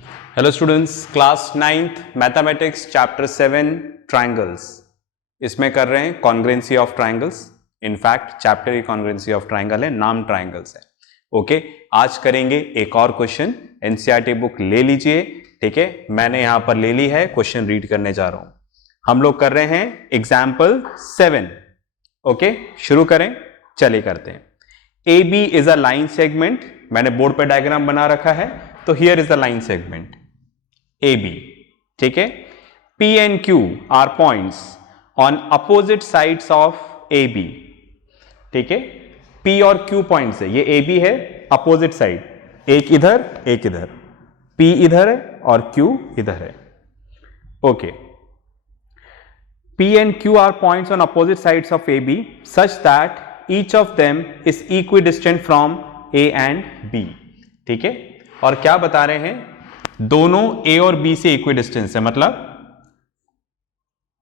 Hello students, class 9th mathematics chapter 7 triangles. इसमें कर रहे हैं congruency of triangles. In fact chapter he congruency of triangle है, नाम ट्रायंगल्स है। ओके, आज करेंगे एक और क्वेश्चन। एनसीईआरटी बुक ले लीजिए, ठीक है, मैंने यहां पर ले ली है, क्वेश्चन रीड करने जा रहा हूं। हम लोग कर रहे हैं एग्जाम्पल 7। ओके, शुरू करें, चलिए करते हैं। A B is a line segment, मैंने बोर्ड पर डायग्राम बना रखा है, तो here is a line segment A B, ठीक है। P and Q are points on opposite sides of A B, ठीक है। P और Q पॉइंट्स है, ये ए बी है, अपोजिट साइड, एक इधर एक इधर, P इधर है और Q इधर है। Okay, P and Q are points on opposite sides of AB such that each of them is equidistant from A and B, ठीक है। और क्या बता रहे हैं, दोनों A और B से इक्विडिस्टेंस है, मतलब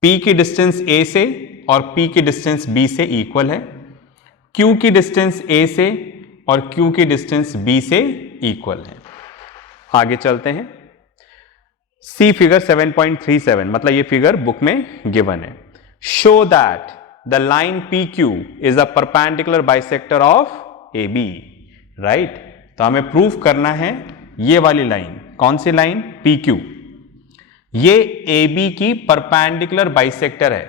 P की डिस्टेंस A से और P की डिस्टेंस B से इक्वल है, Q की डिस्टेंस A से और Q की डिस्टेंस B से इक्वल है। आगे चलते हैं। सी फिगर 7.37, मतलब ये फिगर बुक में गिवन है। Show that the line PQ is a perpendicular bisector of AB, right. तो हमें प्रूफ करना है ये वाली लाइन, कौन सी लाइन, PQ, ये AB की परपेंडिकुलर बाइसेक्टर है,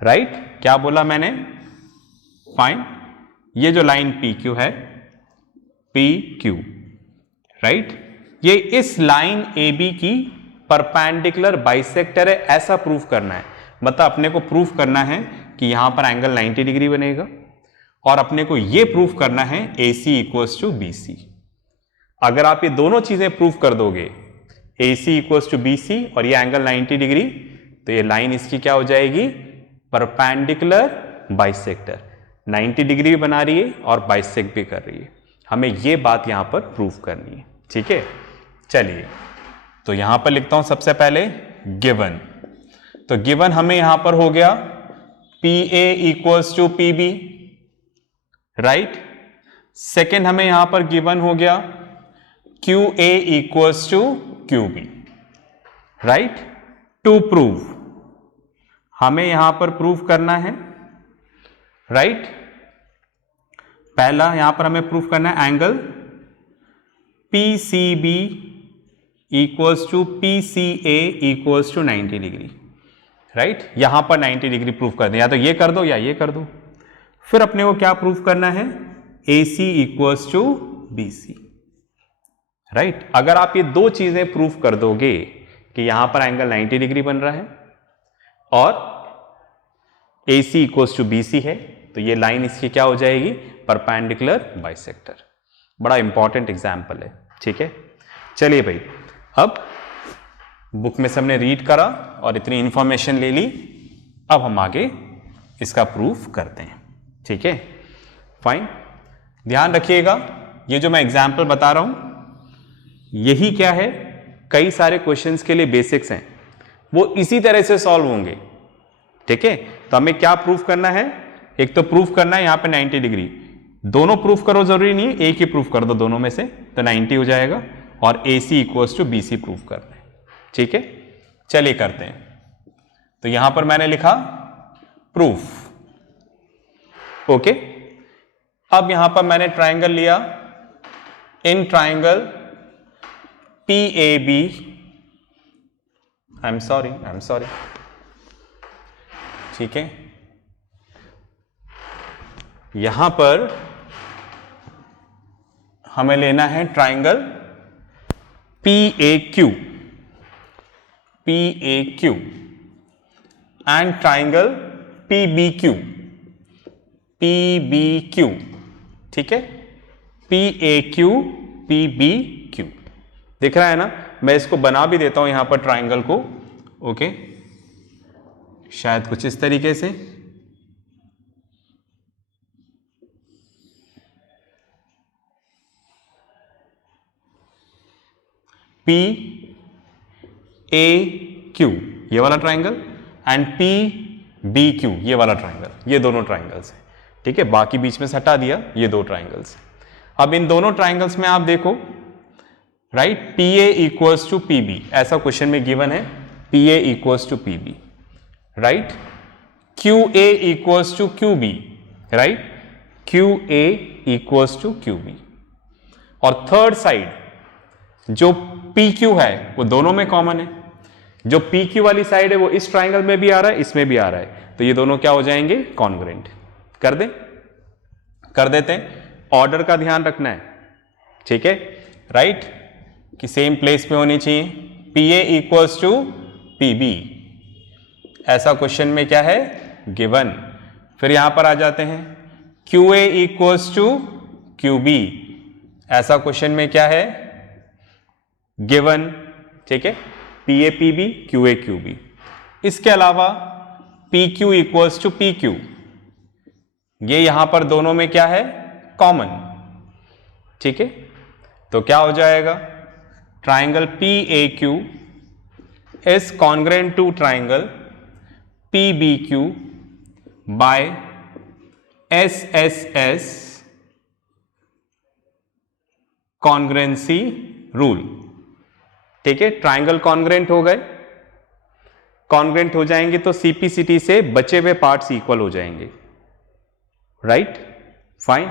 राइट। क्या बोला मैंने, फाइन, ये जो लाइन PQ है, PQ, राइट, ये इस लाइन AB की परपेंडिकुलर बाइसेक्टर है, ऐसा प्रूफ करना है। मतलब अपने को प्रूफ करना है कि यहां पर एंगल 90 डिग्री बनेगा, और अपने को यह प्रूफ करना है AC इक्वल्स टू BC। अगर आप ये दोनों चीजें प्रूफ कर दोगे, AC इक्वल्स टू BC और ये एंगल 90 डिग्री, तो ये लाइन इसकी क्या हो जाएगी, परपेंडिकुलर बाइसेक्टर, 90 डिग्री भी बना रही है और बाइसेक्ट भी कर रही है। हमें ये बात यहां पर प्रूफ करनी है, ठीक है। चलिए, तो यहां पर लिखता हूं सबसे पहले गिवन। तो गिवन हमें यहां पर हो गया PA equals to PB, right. Second हमें यहां पर गिवन हो गया QA equals to QB, right. To prove, हमें यहां पर प्रूफ करना है, राइट। पहला यहां पर हमें प्रूफ करना है angle PCB equals to PCA equals to 90 degree, right. यहां पर 90 डिग्री प्रूफ कर दें, या तो ये कर दो या ये कर दो। फिर अपने को क्या प्रूफ करना है, AC equals to BC, right. अगर आप ये दो चीजें प्रूफ कर दोगे कि यहां पर एंगल 90 डिग्री बन रहा है और AC इक्वल्स टू BC है, तो ये लाइन इसकी क्या हो जाएगी, परपेंडिकुलर बाइसेक्टर। बड़ा इंपॉर्टेंट एग्जाम्पल है, ठीक है। चलिए भाई, अब बुक में सबने रीड करा और इतनी इंफॉर्मेशन ले ली, अब हम आगे इसका प्रूफ करते हैं, ठीक है। फाइन, ध्यान रखिएगा, ये जो मैं एग्जाम्पल बता रहा हूं, यही क्या है, कई सारे क्वेश्चंस के लिए बेसिक्स हैं, वो इसी तरह से सॉल्व होंगे, ठीक है। तो हमें क्या प्रूफ करना है, एक तो प्रूफ करना है यहां पे 90 डिग्री, दोनों प्रूफ करो, जरूरी नहीं है एक ही प्रूफ कर दो दोनों में से, तो 90 हो जाएगा, और AC equals to BC proof करना है, ठीक है। चलिए करते हैं। तो यहां पर मैंने लिखा प्रूफ, ओके। अब यहां पर मैंने ट्राइंगल लिया, in triangle PAB, I am sorry, ठीक है। यहां पर हमें लेना है triangle PAQ and triangle PBQ, ठीक है। PAQ PBQ दिख रहा है ना, मैं इसको बना भी देता हूं यहां पर ट्राइंगल को, ओके, शायद कुछ इस तरीके से। PAQ ये वाला ट्राइंगल एंड PBQ ये वाला ट्राइंगल, ये दोनों ट्राइंगल्स हैं, ठीक है। बाकी बीच में से हटा दिया, ये दो ट्राइंगल्स। अब इन दोनों ट्राइंगल्स में आप देखो, right, P A equals to P B, ऐसा क्वेश्चन में गिवन है, P A equals to P B, right, Q A equals to Q B, right, Q A equals to Q B, और third side जो P Q है वो दोनों में common है, जो पी क्यू वाली साइड है वो इस ट्राइंगल में भी आ रहा है, इसमें भी आ रहा है, तो ये दोनों क्या हो जाएंगे, कॉन्ग्रुएंट। कर दें, कर देते हैं, ऑर्डर का ध्यान रखना है, ठीक है, राइट, कि सेम प्लेस पे होनी चाहिए, P A equals to P B, ऐसा क्वेश्चन में क्या है, गिवन। फिर यहां पर आ जाते हैं, Q A equals to Q B, ऐसा क्वेश्चन में क्या है, गिवन, ठीक है, P A P B, Q A Q B. इसके अलावा P Q equals to P Q, ये यहां पर दोनों में क्या है, कॉमन, ठीक है, तो क्या हो जाएगा, triangle P A Q is congruent to triangle P B Q by S S S congruency rule, ठीक है, ट्राइंगल कॉन्ग्रुएंट हो गए, कॉन्ग्रुएंट हो जाएंगे तो सीपीसीटी से बचे हुए पार्ट्स इक्वल हो जाएंगे, राइट, फाइन,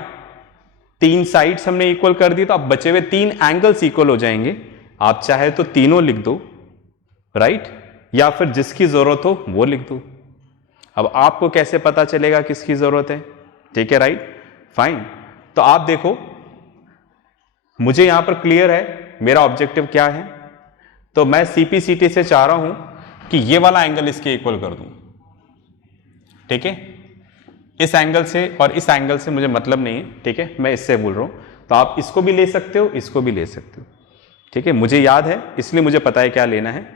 तीन साइड्स हमने इक्वल कर दी तो अब बचे हुए तीन एंगल्स इक्वल हो जाएंगे, आप चाहे तो तीनों लिख दो, राइट, या फिर जिसकी जरूरत हो वो लिख दो, अब आपको कैसे पता चलेगा किसकी जरूरत है, ठीक है, राइट, फाइन, तो आप देखो, मुझे यहां पर क्लियर है मेरा ऑब्जेक्टिव क्या है, तो मैं सीपीसीटी से चाह रहा हूं कि ये वाला एंगल इसके इक्वल कर दूं, ठीक है, इस एंगल से और इस एंगल से मुझे मतलब नहीं है, ठीक है, मैं इससे बोल रहा हूं, तो आप इसको भी ले सकते हो, इसको भी ले सकते हो, ठीक है, मुझे याद है इसलिए मुझे पता है क्या लेना है,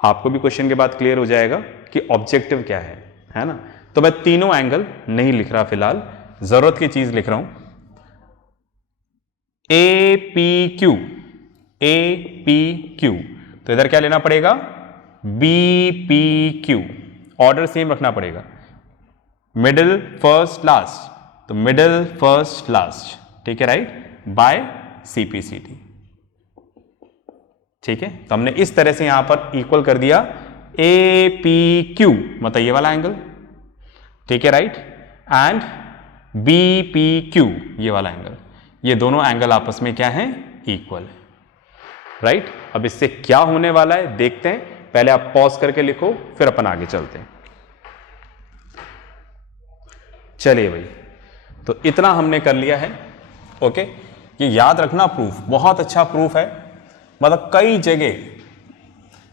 आपको भी क्वेश्चन के बाद क्लियर हो जाएगा कि ऑब्जेक्टिव क्या है ना, तो मैं तीनों एंगल नहीं लिख रहा फिलहाल, जरूरत की चीज लिख रहा हूं, A P Q, A P Q, तो इधर क्या लेना पड़ेगा, B P Q, order same रखना पड़ेगा, मिडिल फर्स्ट लास्ट, तो मिडिल फर्स्ट लास्ट, ठीक है, राइट, बाय सीपीसीटी, ठीक है, तो हमने इस तरह से यहां पर इक्वल कर दिया ए पी क्यू, मतलब ये वाला एंगल, ठीक है, right, and B P Q, ये वाला एंगल, ये दोनों एंगल आपस में क्या है, इक्वल है, राइट, अब इससे क्या होने वाला है देखते हैं, पहले आप पॉज करके लिखो फिर अपन आगे चलते हैं, चलिए भाई, तो इतना हमने कर लिया है, ओके, ये याद रखना, प्रूफ बहुत अच्छा प्रूफ है, मतलब कई जगह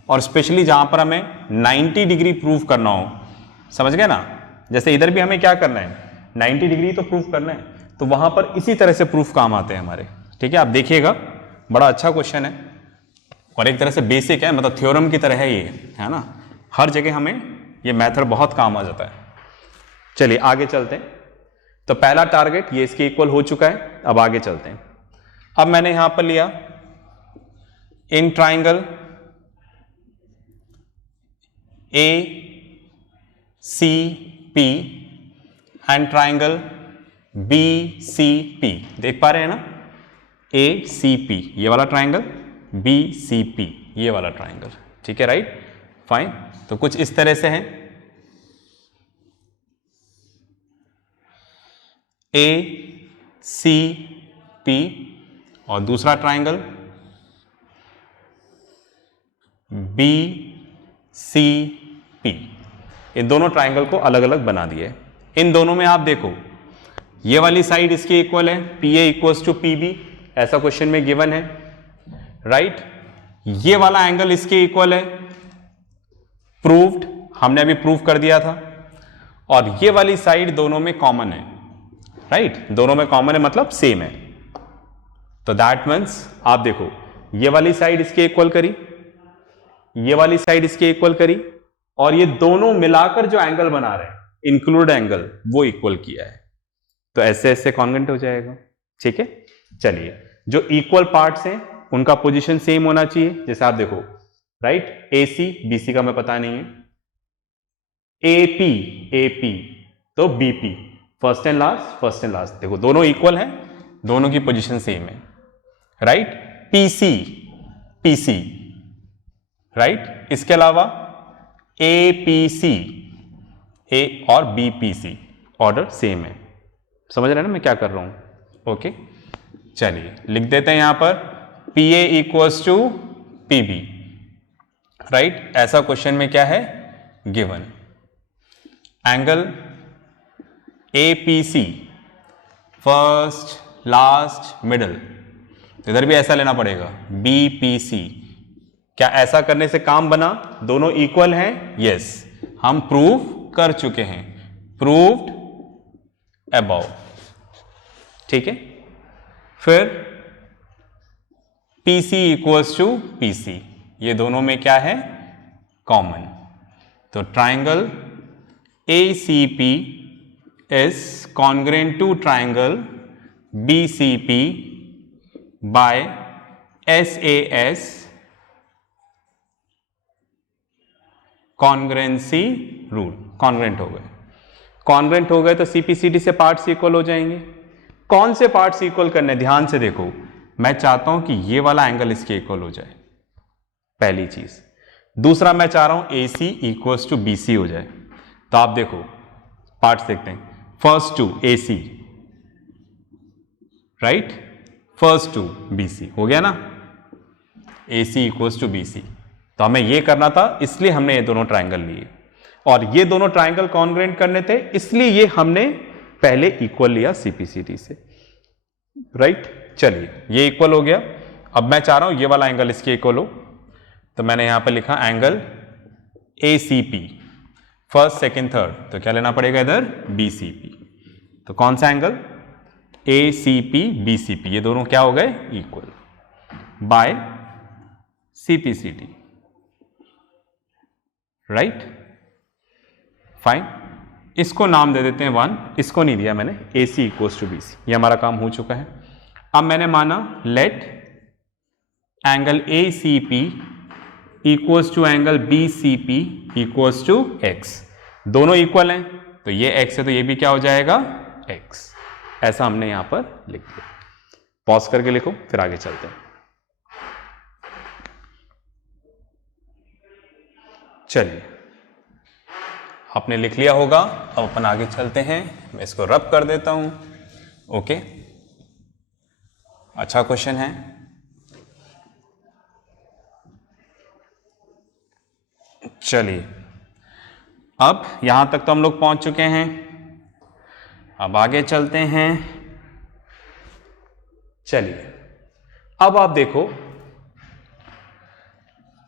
और स्पेशली जहां पर हमें 90 डिग्री प्रूफ करना हो, समझ गए ना, जैसे इधर भी हमें क्या करना है, 90 डिग्री तो प्रूफ करना है, तो वहां पर इसी तरह से प्रूफ काम आते हैं हमारे, ठीक है, आप देखिएगा, बड़ा अच्छा क्वेश्चन है और एक तरह से बेसिक है, मतलब थ्योरम की तरह है ये, है ना, हर जगह हमें ये मेथड बहुत काम आ जाता है। चलिए आगे चलते हैं, तो पहला टारगेट ये इसके इक्वल हो चुका है, अब आगे चलते हैं, अब मैंने यहां पर लिया in triangle A C P and triangle B C P, देख पा रहे हैं ना, ए सी पी ये वाला ट्राइंगल, बी सी पी ये वाला ट्राइंगल, ठीक है, राइट, फाइन, तो कुछ इस तरह से है, ए सी पी और दूसरा ट्राइंगल बी सी पी, इन दोनों ट्राइंगल को अलग अलग बना दिए, इन दोनों में आप देखो ये वाली साइड इसके इक्वल है, P A equals to P B, ऐसा क्वेश्चन में गिवन है, राइट, ये वाला एंगल इसके इक्वल है, प्रूव्ड, हमने अभी प्रूव कर दिया था, और ये वाली साइड दोनों में कॉमन है, राइट, दोनों में कॉमन है मतलब सेम है, तो दैट मीन्स आप देखो ये वाली साइड इसके इक्वल करी, ये वाली साइड इसके इक्वल करी, और ये दोनों मिलाकर जो एंगल बना रहे हैं इंक्लूड एंगल वो इक्वल किया है, तो ऐसे ऐसे कॉन्ग्रुएंट हो जाएगा, ठीक है, चलिए जो इक्वल पार्ट्स हैं उनका पोजीशन सेम होना चाहिए, जैसे आप देखो, राइट, ए सी बी सी का मैं पता नहीं है, ए पी तो B P, first and last, देखो दोनों इक्वल हैं, दोनों की पोजीशन सेम है, right, P C PC, right. इसके अलावा एपीसी, ए और बीपीसी ऑर्डर सेम है। समझ रहे हैं ना मैं क्या कर रहा हूं? ओके, चलिए लिख देते हैं यहां पर पीए इक्वल्स टू पीबी, राइट। ऐसा क्वेश्चन में क्या है given, angle APC first last middle, इधर भी ऐसा लेना पड़ेगा बीपीसी। क्या ऐसा करने से काम बना? दोनों इक्वल हैं? यस, हम प्रूव कर चुके हैं, प्रूव्ड अबव, ठीक है। फिर PC इक्वल्स टू PC, ये दोनों में क्या है कॉमन, तो triangle ACP is congruent to triangle BCP by SAS congruency rule. Congruent हो गए, कॉन्ग्रेंट हो गए तो CPCD से पार्ट्स इक्वल हो जाएंगे। कौन से पार्ट्स इक्वल करने, ध्यान से देखो, मैं चाहता हूं कि ये वाला एंगल इसके इक्वल हो जाए, पहली चीज। दूसरा मैं चाह रहा हूं AC इक्वल्स टू BC हो जाए। तो आप देखो पार्ट्स देखते हैं, first to AC, right, first to BC हो गया ना, AC इक्वल्स टू BC। तो हमें ये करना था, इसलिए हमने ये दोनों ट्राइंगल लिए, और ये दोनों ट्राइंगल कॉन्ग्रेंट करने थे, इसलिए ये हमने पहले इक्वल लिया CPCD से, राइट। चलिए ये इक्वल हो गया। अब मैं चाह रहा हूं ये वाला एंगल इसके इक्वल हो, तो मैंने यहां पर लिखा angle ACP first second third, तो क्या लेना पड़ेगा इधर BCP। तो कौन सा एंगल ACP BCP, ये दोनों क्या हो गए equal bye CPCD, right, fine. इसको नाम दे देते हैं 1, इसको नहीं दिया मैंने, AC इक्वल्स टू BC, ये हमारा काम हो चुका है। अब मैंने माना let angle ACP equals to angle BCP equals to X, दोनों इक्वल हैं, तो ये X है तो ये भी क्या हो जाएगा X, ऐसा हमने यहां पर लिख दिया। पॉज करके लिखो फिर आगे चलते हैं। चलिए आपने लिख लिया होगा, अब अपन आगे चलते हैं। मैं इसको रब कर देता हूं। ओके, अच्छा क्वेश्चन है। चलिए अब यहां तक तो हम लोग पहुंच चुके हैं, अब आगे चलते हैं। चलिए अब आप देखो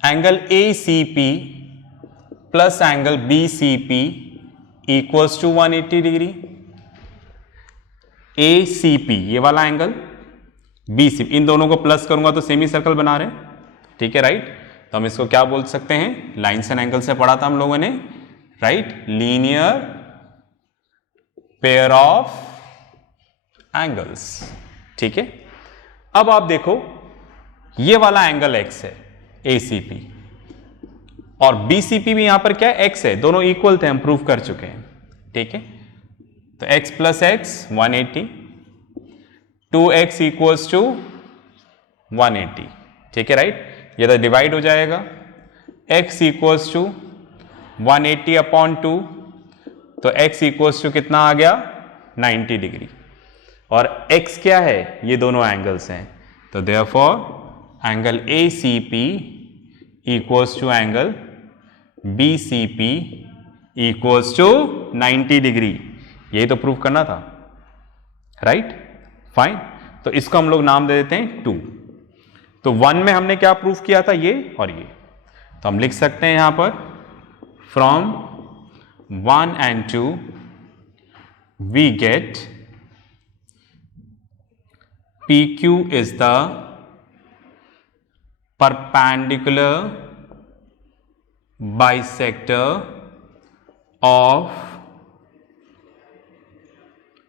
angle ACP plus angle BCP equals to 180 degree. ACP ये वाला एंगल, BCP, इन दोनों को प्लस करूंगा तो सेमी सर्कल बना रहे हैं, ठीक है, राइट। तो हम इसको क्या बोल सकते हैं, लाइन्स एंड एंगल से पढ़ा था हम लोगों ने, right, linear pair of angles, ठीक है। अब आप देखो ये वाला एंगल X है ACP, और BCP भी यहां पर क्या है X है, दोनों इक्वल थे, हम प्रूव कर चुके हैं, ठीक है। तो X plus X 180, 2X equals to 180, ठीक है, राइट। ये तो डिवाइड हो जाएगा, X इक्वल्स टू 180 अपॉन 2, तो X इक्वल्स टू कितना आ गया 90 डिग्री, और X क्या है, ये दोनों एंगल्स हैं, तो therefore angle ACP equals to angle BCP equals to 90 degree. यही तो प्रूव करना था, राइट, फाइन। तो इसको हम लोग नाम दे देते हैं 2। तो 1 में हमने क्या प्रूव किया था, ये और ये, तो हम लिख सकते हैं यहां पर from 1 and 2 we get PQ is the perpendicular bisector of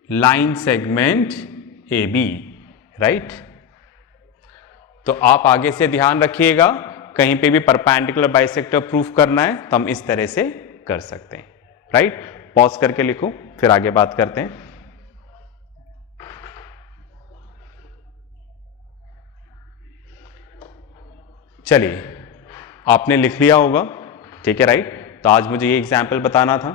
line segment AB, right. तो आप आगे से ध्यान रखिएगा, कहीं पे भी परपेंडिकुलर बाइसेक्टर प्रूफ करना है तो हम इस तरह से कर सकते हैं, राइट। पॉज करके लिखो फिर आगे बात करते हैं। चलिए, आपने लिख लिया होगा, ठीक है, राइट। तो आज मुझे ये एग्जाम्पल बताना था,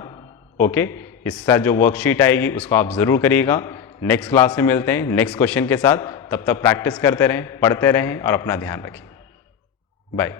ओके। इसके साथ जो वर्कशीट आएगी उसको आप ज़रूर करिएगा। नेक्स्ट क्लास में मिलते हैं नेक्स्ट क्वेश्चन के साथ। तब तक प्रैक्टिस करते रहें, पढ़ते रहें और अपना ध्यान रखें। बाय।